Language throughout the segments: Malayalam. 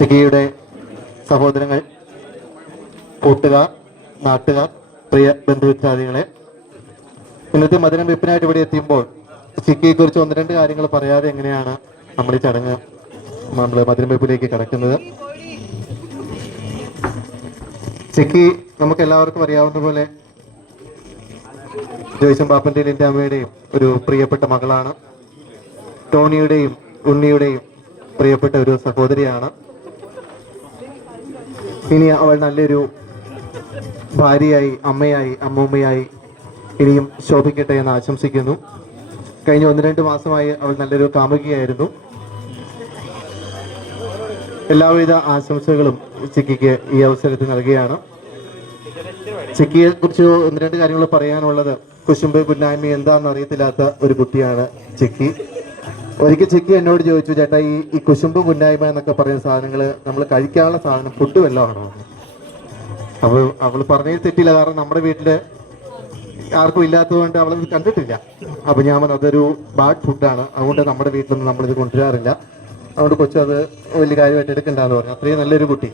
ചിക്കിയുടെ സഹോദരങ്ങൾ, കൂട്ടുകാർ, നാട്ടുകാർ, പ്രിയ ബന്ധുമിത്രാദികളെ, ഇന്നത്തെ മധുരം വെപ്പിനായിട്ട് ഇവിടെ എത്തിയുമ്പോൾ ചിക്കിയെ കുറിച്ച് ഒന്ന് രണ്ട് കാര്യങ്ങൾ പറയാതെ എങ്ങനെയാണ് നമ്മൾ ഈ ചടങ്ങ് നമ്മൾ മധുരം വെപ്പിലേക്ക് കടക്കുന്നത്. ചിക്കി നമുക്ക് എല്ലാവർക്കും അറിയാവുന്ന പോലെ ജോയ്സൺ പാപ്പന്റെയും എൻ്റെ അമ്മയുടെയും ഒരു പ്രിയപ്പെട്ട മകളാണ്. ടോണിയുടെയും ഉണ്ണിയുടെയും പ്രിയപ്പെട്ട ഒരു സഹോദരിയാണ്. ഇനി അവൾ നല്ലൊരു ഭാര്യയായി, അമ്മയായി, അമ്മൂമ്മയായി ഇനിയും ശോഭിക്കട്ടെ എന്ന് ആശംസിക്കുന്നു. കഴിഞ്ഞ 1-2 മാസമായി അവൾ നല്ലൊരു കാമുകിയായിരുന്നു. എല്ലാവിധ ആശംസകളും ചിക്കിക്ക് ഈ അവസരത്തിൽ നൽകുകയാണ്. ചിക്കിയെ കുറിച്ച് 1-2 കാര്യങ്ങൾ പറയാനുള്ളത്, കുശുമ്പ് കുന്നായ്മ എന്താണെന്ന് അറിയത്തില്ലാത്ത ഒരു കുട്ടിയാണ് ചിക്കി. ഒരിക്കൽ ചിക്കി എന്നോട് ചോദിച്ചു, ചേട്ടാ ഈ കുശുമ്പ് കുന്നായ്മ എന്നൊക്കെ പറയുന്ന സാധനങ്ങൾ നമ്മൾ കഴിക്കാനുള്ള സാധനം ഫുഡ് വല്ലതാണോ? അപ്പോൾ അവൾ പറഞ്ഞത് തെറ്റില്ല, കാരണം നമ്മുടെ വീട്ടില് ആർക്കും ഇല്ലാത്തതുകൊണ്ട് അവളത് കണ്ടിട്ടില്ല. അപ്പൊ ഞാൻ പറഞ്ഞു അതൊരു ബാഡ് ഫുഡാണ്, അതുകൊണ്ട് നമ്മുടെ വീട്ടിലൊന്നും നമ്മളിത് കൊണ്ടുവരാറില്ല, അതുകൊണ്ട് കൊച്ചത് വലിയ കാര്യമായിട്ട് എടുക്കണ്ടെന്ന് പറഞ്ഞു. അത്രയും നല്ലൊരു കുട്ടി.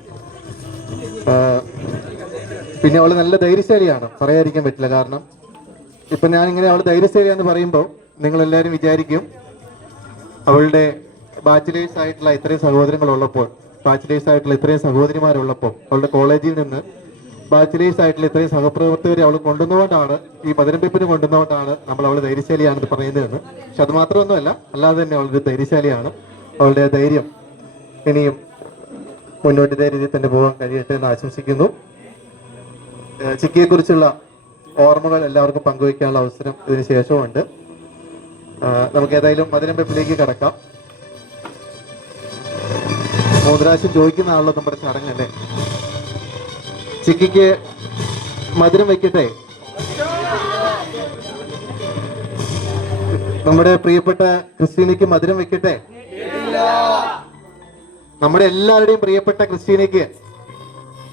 പിന്നെ അവള് നല്ല ധൈര്യശാലിയാണ്, പറയാതിരിക്കാൻ പറ്റില്ല. കാരണം ഇപ്പൊ ഞാനിങ്ങനെ അവള് ധൈര്യശാലിയാന്ന് പറയുമ്പോൾ നിങ്ങളെല്ലാവരും വിചാരിക്കും അവളുടെ ബാച്ചിലേഴ്സ് ആയിട്ടുള്ള ഇത്രയും സഹോദരങ്ങളുള്ളപ്പോൾ, ബാച്ചിലേഴ്സ് ആയിട്ടുള്ള ഇത്രയും സഹോദരിമാരുള്ളപ്പോൾ, അവളുടെ കോളേജിൽ നിന്ന് ബാച്ചിലേഴ്സ് ആയിട്ടുള്ള ഇത്രയും സഹപ്രവർത്തകരെ അവൾ കൊണ്ടുവന്നുകൊണ്ടാണ്, ഈ മധുരം വെപ്പിന് കൊണ്ടുവന്നുകൊണ്ടാണ് നമ്മൾ അവൾ ധൈര്യശാലിയാണെന്ന് പറയുന്നതെന്ന്. പക്ഷെ അത് മാത്രമൊന്നുമല്ല, അല്ലാതെ തന്നെ അവളൊരു ധൈര്യശാലിയാണ്. അവളുടെ ധൈര്യം ഇനിയും മുന്നോട്ട് ഇതേ രീതിയിൽ തന്നെ പോകാൻ കഴിയട്ടെ എന്ന് ആശംസിക്കുന്നു. ചിക്കിയെ കുറിച്ചുള്ള ഓർമ്മകൾ എല്ലാവർക്കും പങ്കുവയ്ക്കാനുള്ള അവസരം ഇതിന് ശേഷമുണ്ട്. നമുക്ക് ഏതായാലും മധുരം വെപ്പിലേക്ക് കടക്കാം. 3 പ്രാവശ്യം ചോദിക്കുന്ന ആളുള്ള നമ്മുടെ ചടങ്ങല്ലേ. ചിക്കിക്ക് മധുരം വയ്ക്കട്ടെ. നമ്മുടെ പ്രിയപ്പെട്ട ക്രിസ്റ്റീനയ്ക്ക് മധുരം വെക്കട്ടെ. നമ്മുടെ എല്ലാവരുടെയും പ്രിയപ്പെട്ട ക്രിസ്റ്റീനയ്ക്ക്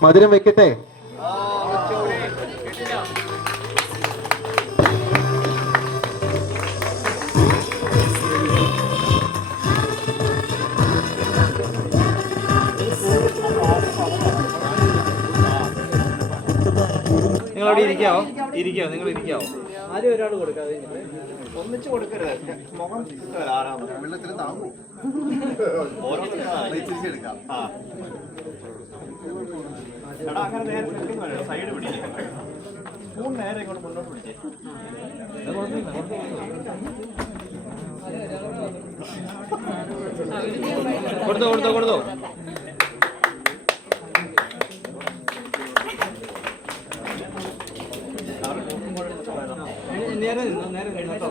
മധുരം വെക്കട്ടെ. നിങ്ങളവിടെ ഇരിക്കാവോ? നിങ്ങൾ ഇരിക്കാവോ? ആരും ഒരാൾ കൊടുക്കാതെ ഒന്നിച്ച് കൊടുക്കരുത്. മുഖം വെള്ളത്തിൽ താങ്ങൂ. ഓരോരുത്തരും അങ്ങനെ നേരെ സൈഡ് പിടിക്കും. സ്പൂൺ നേരെ ഇങ്ങോട്ട് മുന്നോട്ട് പിടിച്ചേ. കൊടുത്തോ. നേരെ നിന്നോ കേട്ടോ.